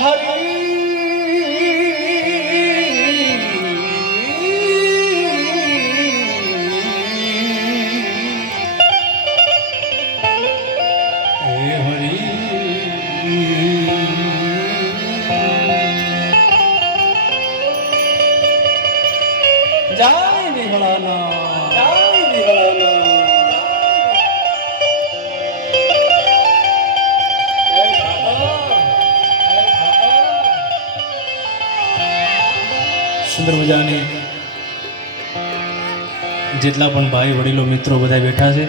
હે જેટલા પણ ભાઈ વડીલો મિત્રો બધા બેઠા છે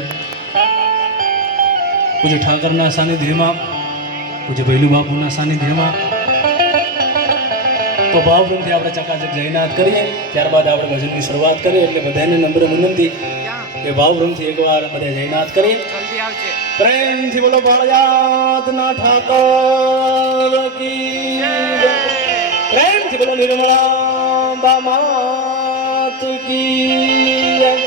પૂજ્ય ઠાકરના સાનિધ્યમાં પૂજ્ય ભૈલું બાપુના સાનિધ્યમાં તો ભાવપ્રેમથી આપણે ચકાચક જયનાથ કરીએ ત્યારબાદ આપણે ભજનની શરૂઆત કરીએ એટલે બધાને નમ્ર વિનંતી કે ભાવપ્રેમથી એકવાર બધા જયનાથ કરીએ. જલ્દી આવશે પ્રેમથી બોલો બાળયાતના ઠાકર કી જય. પ્રેમથી બોલો નિર્મળા બામાત કી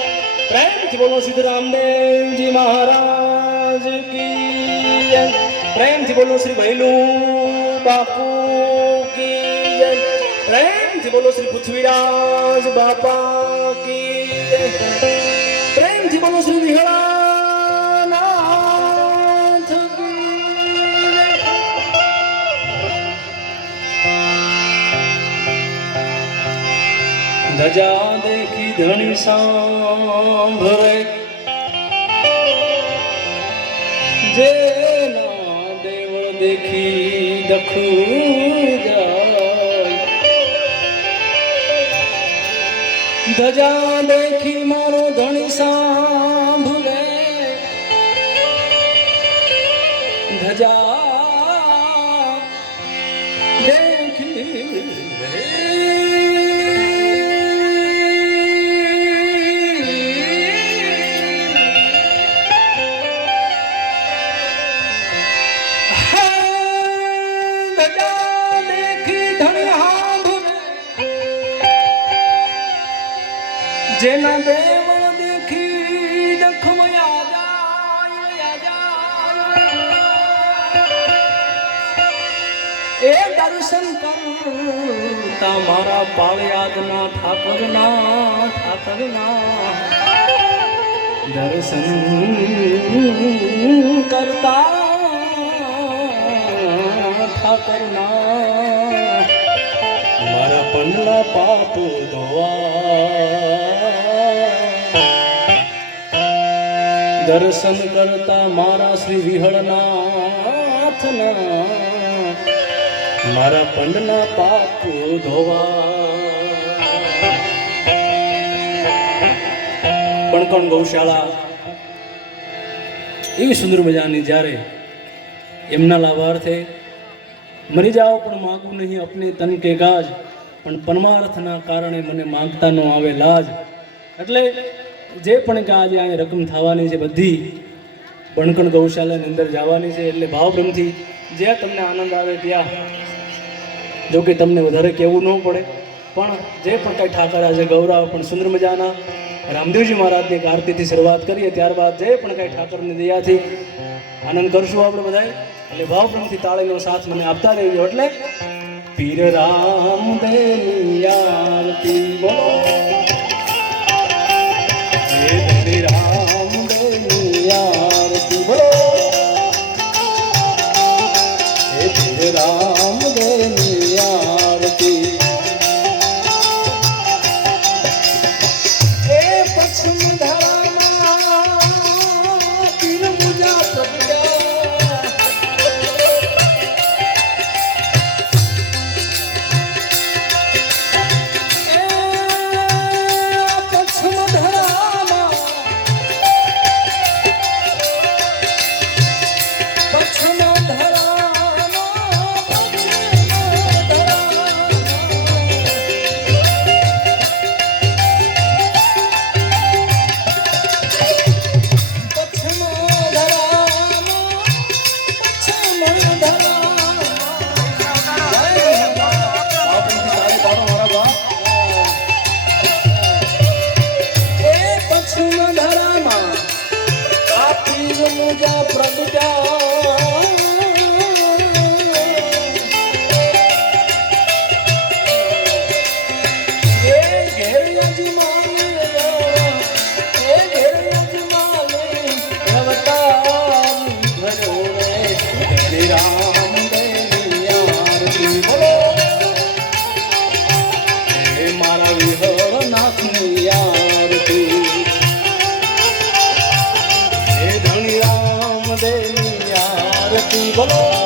જય. બોલો બોલો સિદ્ધરામદેવજી મહારાજ કી જય. પ્રેમથી બોલો શ્રી ભૈલુ બાપુ કી જય પ્રેમથી બોલો શ્રી પૃથ્વીરાજ બાપા કી જય પ્રેમથી બોલો શ્રી વિહળા ધજા ધણી સાંભળે. જેના દેવળ દેખી દખું જાય. ધજા દેખી મારો ધણી સાંભળે. ધજા દેખી મારા પાળિયાદના ઠાકરના ઠાકરના દર્શન કરતા ઠાકરના. મારા પંડલા પાપ ધોવા. દર્શન કરતા મારા શ્રી વિહળનાથના. મારા પંડના પાપ ધોવા. કણકણ ગૌશાળા. એવી સુંદર મજાની જ્યારે એમના લાભાર્થે મરી જાઓ પણ માગું નહીં અપને તન કે ગાજ, પણ પરમાર્થના કારણે મને માગતા ન આવે લાજ. એટલે જે પણ આજે અહીંયા રકમ થવાની છે બધી બણકણ ગૌશાલાની અંદર જવાની છે, એટલે ભાવભ્રમથી જ્યાં તમને આનંદ આવે ત્યાં. જોકે તમને વધારે કહેવું ન પડે, પણ જે પણ કાંઈ ઠાકરા છે ગૌરવ પણ સુંદર મજાના રામદેવજી મહારાજની એક આરતીથી શરૂઆત કરીએ ત્યારબાદ જે પણ કાંઈ ઠાકરની દયાથી આનંદ કરશું આપણે બધાય એટલે ભાવપ્રમથી તાળીનો સાથ મને આપતા રહેજો. એટલે પીર રામ દેની આરતી બોલો. શ્રી રામ દેવની આરતી બોલો.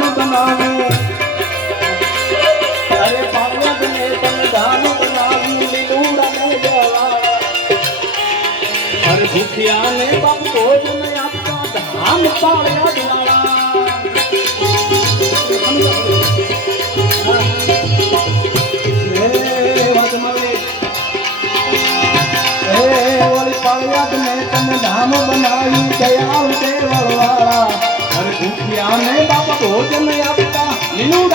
દાન બનાવ્યું અરે પાર્વત ને તને દાન ધામ બનાવી દયાલ દેવવાળા અરે ભૂખ્યાને બાપત ભોજન આપતા લીલું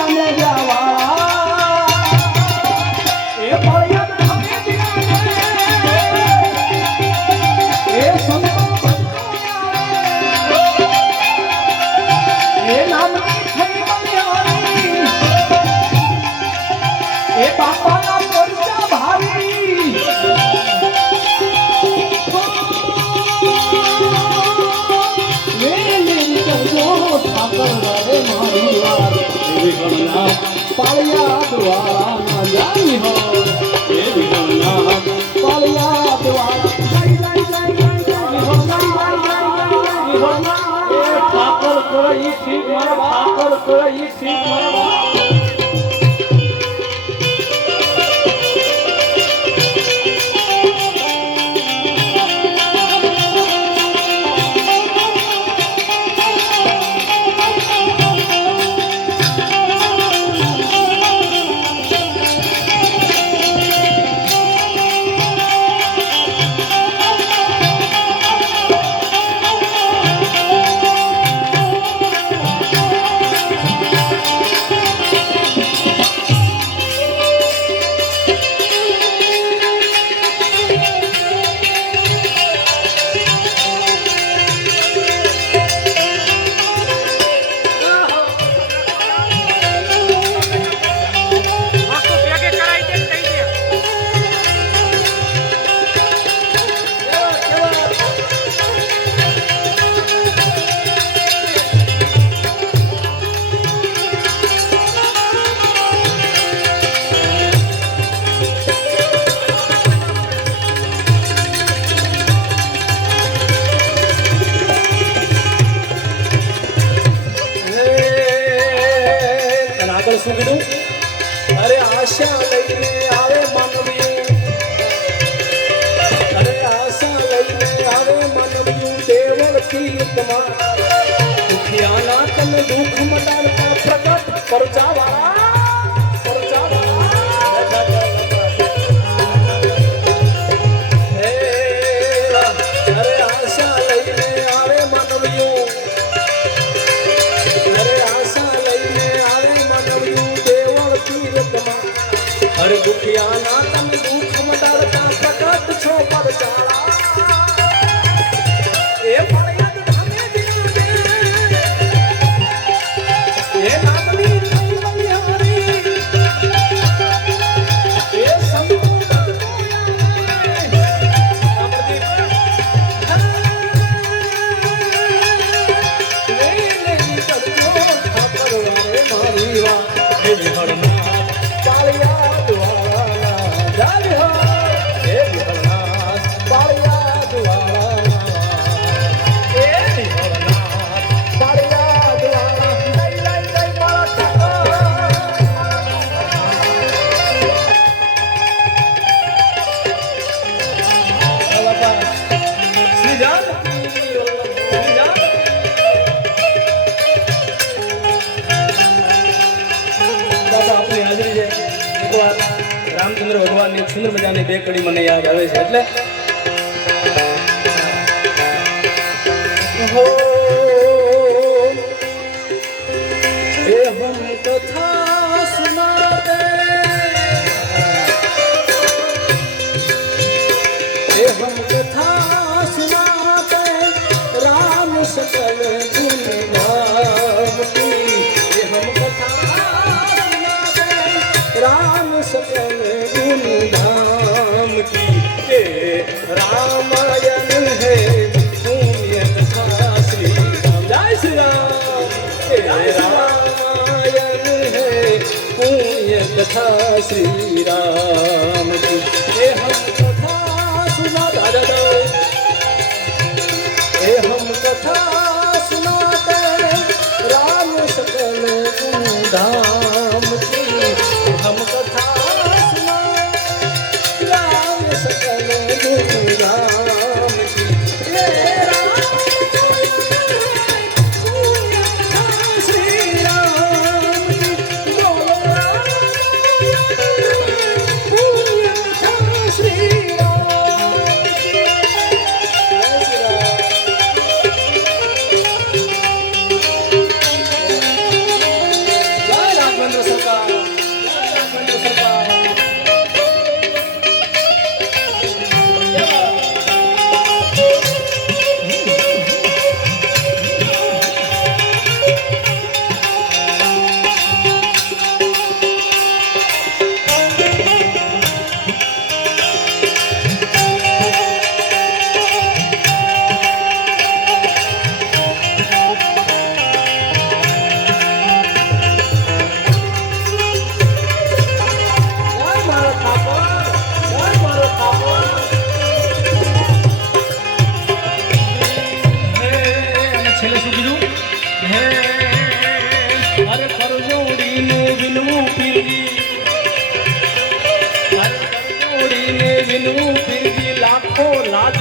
Foi aí, sim. તમે દુઃખ મટાડતા પ્રગટ કરજા વાળા કથા શ્રી રામ એનું પીરજી લાખો લાજ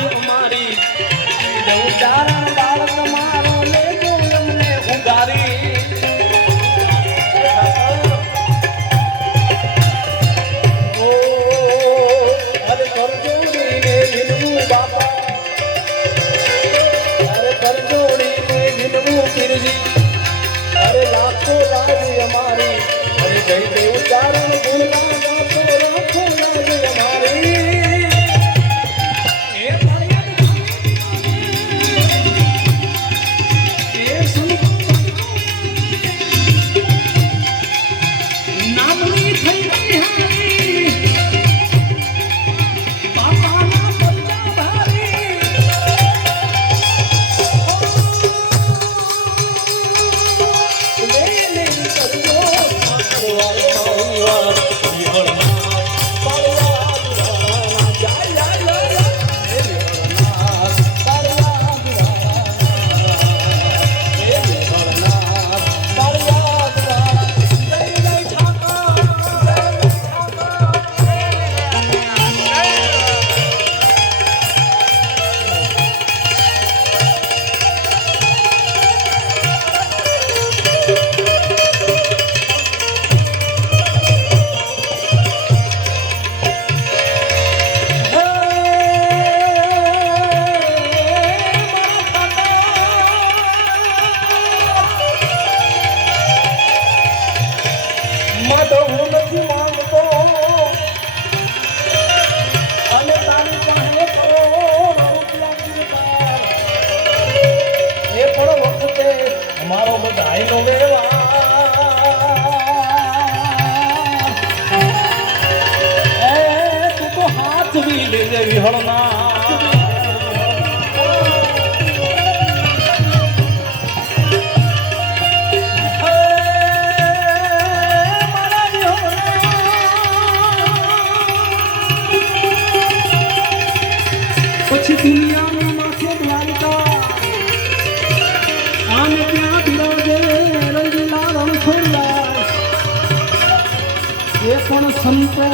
એ પણ સંતો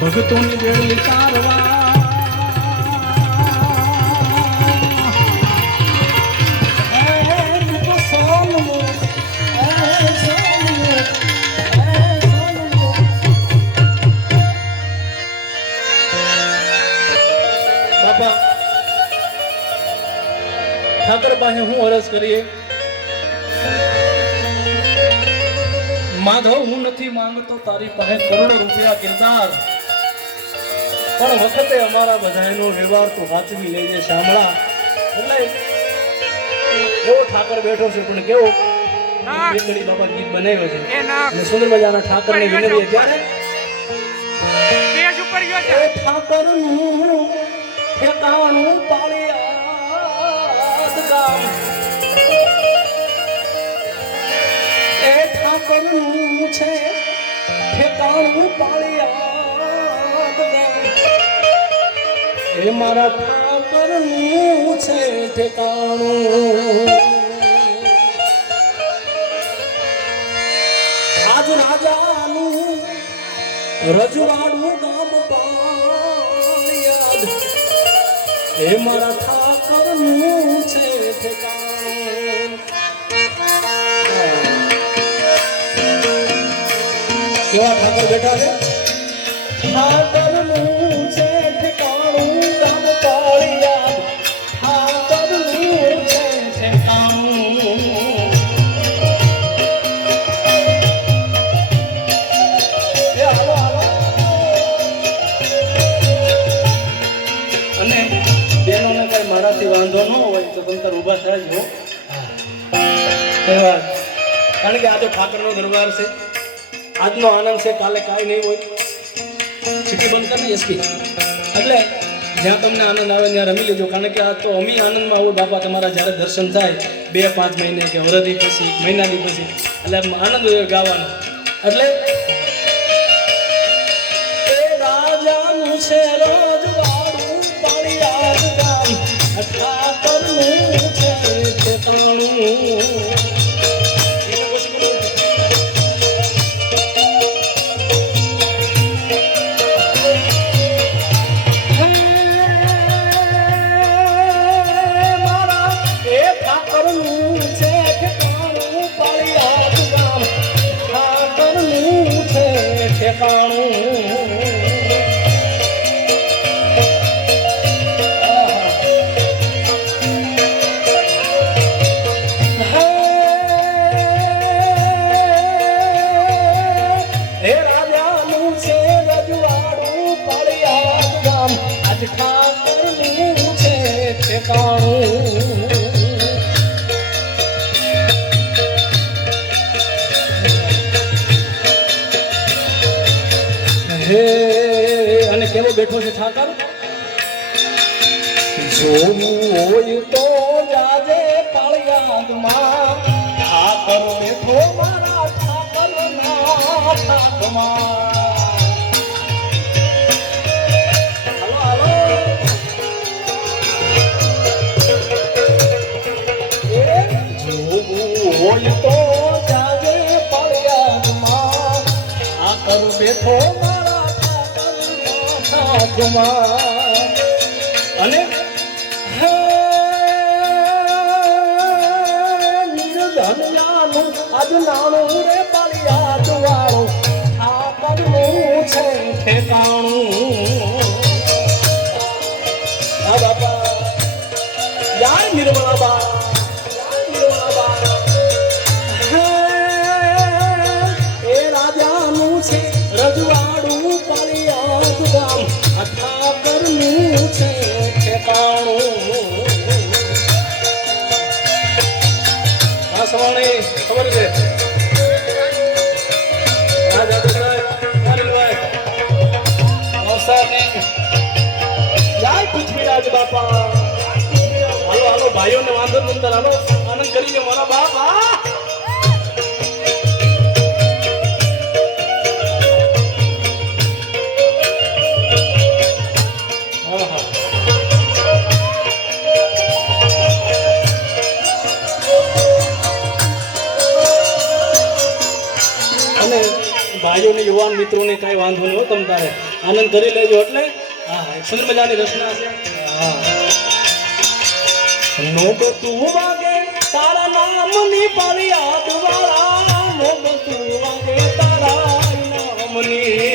ભક્તોની વેળી તારવા. ઠાકર પાસે હું અરજ કરીએ? માધવ હું નથી માંગતો તારી પાસે કરોડો રૂપિયા કિરદાર. પણ વખતે અમારા બધાનો વ્યવહાર તું સાચવી લઈને સાંભળા. એટલે કેવો ઠાકર બેઠો છે પણ કેવો બેકડી બાબા ગીત બનાવ્યો છે. સુંદર મજાના ત્યારે સ્ટેજ ઉપર. ગયો છે એ ઠાકરનું ઠેકાણું પાળિયાદ ઠાકરનું છે? ઠેકાણું પાળિયાદ ગામ. એ મારા ઠાકરનું છે ઠેકાણું. આજ રાજાનું રજવાડું ગામ પાળિયાદ એ મારા ઠાકરનું છે ઠેકાણું. ઠાકર બેઠા છે. ઠાકરનું છે ઠેકાણું ગામ પાળિયાદ ઠાકરનું છે ઠેકાણું એ હાલો હાલો. અને બેનોને કઈ મારાથી વાંધો ન હોય તો તંતર ઊભા થાય જ કારણ કે આ તો ઠાકરનો દરબાર છે. આજનો આનંદ છે, કાલે કાંઈ નહીં હોય. સિટી બંધ કરી એસપી એટલે જ્યાં તમને આનંદ આવે ત્યાં રમી લેજો, કારણ કે આ તો અમી આનંદમાં આવું બાપા, તમારા જ્યારે દર્શન થાય, બે પાંચ મહિને કે વરદી પછી મહિનાની પછી, એટલે આનંદ ગાવાનો. એટલે બેઠો છે ઠાકર જોવું હોય તો જાજે પાળિયાદમાં. ઠાકર બેઠો મારા ઠાકરના ઠાકમાં હાલો હાલો. હોય તો જાજે પાળિયાદમાં. ઠાકર બેઠો મારા ઠાકરના અને નિર્ધન્યાનું આજ નાણું રે ઠેકાણું આ સવાણી ખબર છે? હા બાપા. હાલો હાલો, ભાઈઓને વાંધો નંદર હાલો. આનંદ કરીને મારા બાપા તમ તારે. આનંદ કરી લેજો એટલે. સુંદર મજાની રચના છે. હા. મોગ તું વાગે તારા નામની પર યાદ વાળા. મોગ તું વાગે તારા નામની